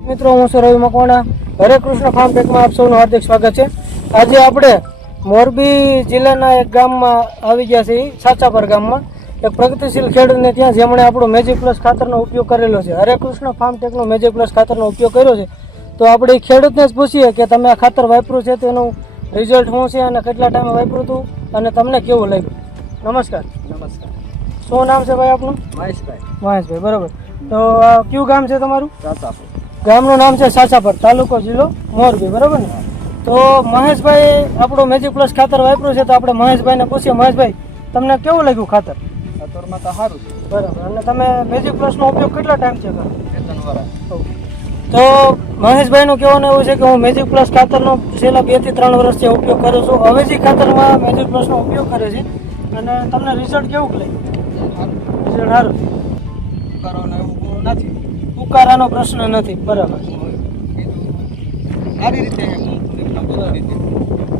મિત્રો, હું છું રવિ મકવાણા. હરે કૃષ્ણ ફાર્મ ટેકમાં આપ સૌનું હાર્દિક સ્વાગત છે. આજે આપણે મોરબી જિલ્લાના એક ગામમાં આવી ગયા છીએ, સાચાપર ગામમાં. એક પ્રગતિશીલ ખેડૂતને ત્યાં જેમણે આપણો મેજિક પ્લસ ખાતરનો ઉપયોગ કરેલો છે. હરે Krishna farm techno magic plus ખાતરનો ઉપયોગ કર્યો છે. તો આપણે એ ખેડૂતને જ પૂછીએ કે તમે આ ખાતર વાપર્યું છે તેનું રિઝલ્ટ શું છે અને કેટલા ટાઈમે વાપર્યું હતું અને તમને કેવું લાગ્યું. નમસ્કાર. નમસ્કાર. શું નામ છે ભાઈ આપનું? મહેશભાઈ. મહેશભાઈ, બરાબર. તો કયું ગામ છે તમારું? સાચાપર. ગામનું નામ છે સાચાપર, તાલુકો જિલ્લો મોરબી, બરાબર ને? તો મહેશભાઈ આપણું મેજિક પ્લસ ખાતર વાપર્યું છે, તો આપણે મહેશભાઈને પૂછીએ. મહેશભાઈ, તમને કેવું લાગ્યું ખાતર? ખાતરમાં તો સારું છે. બરાબર. અને તમે મેજિક પ્લસનો ઉપયોગ કેટલા ટાઈમથી કરો? 2-3 વર્ષ. તો મહેશભાઈનું કહેવાનું એવું છે કે હું મેજિક પ્લસ ખાતરનો છેલ્લા 2 થી 3 વર્ષથી ઉપયોગ કરું છું. અવેજી ખાતરમાં મેજિક પ્લસનો ઉપયોગ કરે છે અને તમને રિઝલ્ટ કેવું લાગ્યું? રિઝલ્ટ સારું. ઉકાળવાનો એવું નથી. ઉકાળાનો પ્રશ્ન નથી, બરાબર. સારી રીતે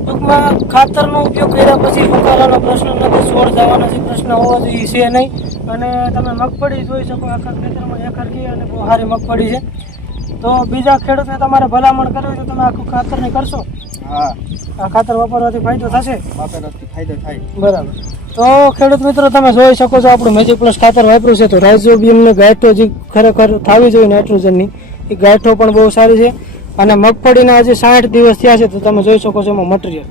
ટૂંકમાં ખાતરનો ઉપયોગ કર્યા પછી ઉકાળાનો પ્રશ્ન નથી, છોડ જવાનો જે પ્રશ્ન હોવો જોઈએ છે નહીં. અને તમે મગફળી જોઈ શકો આખા ખેતરમાં એક હરખી અને બહુ સારી મગફળી છે. તો બીજા ખેડૂતને તમારે ભલામણ કરવી તો તમે આખું ખાતરની કરશો? હા, આ ખાતર વાપરવાથી ફાયદો થશે? વાપરવાથી ફાયદો થાય. બરાબર. તો ખેડૂત મિત્રો, તમે જોઈ શકો છો આપણું મેજિક પ્લસ ખાતર વાપર્યું છે. તો રાઇઝોબિયમની ગાંઠો જે ખરેખર થવી જોઈએ નાઇટ્રોજનની, એ ગાંઠો પણ બહુ સારી છે. અને મગફળીના હજી 60 દિવસ થયા છે, તો તમે જોઈ શકો છો એમાં મટીરિયલ.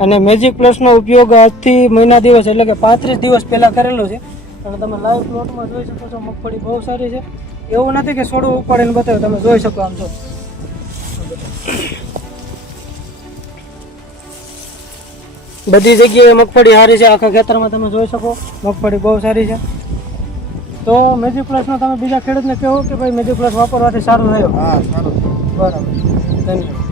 અને મેજિક પ્લસનો ઉપયોગ આજથી મહિના દિવસ એટલે કે 35 દિવસ પહેલાં કરેલો છે. અને તમે લાઈવ પ્લોટમાં જોઈ શકો છો મગફળી બહુ સારી છે. એવું નથી કે છોડવું ઉપાડીને બતાવ્યું, તમે જોઈ શકો આમ જો. બધી જગ્યાએ મગફળી સારી છે, આખા ખેતરમાં તમે જોઈ શકો મગફળી બહુ સારી છે. તો મેજિક પ્લસનો તમે બીજા ખેડૂતને કહો કે ભાઈ મેજિક પ્લસ વાપરવાથી સારું થયું. હા, સારું. બરાબર, ધન્યવાદ.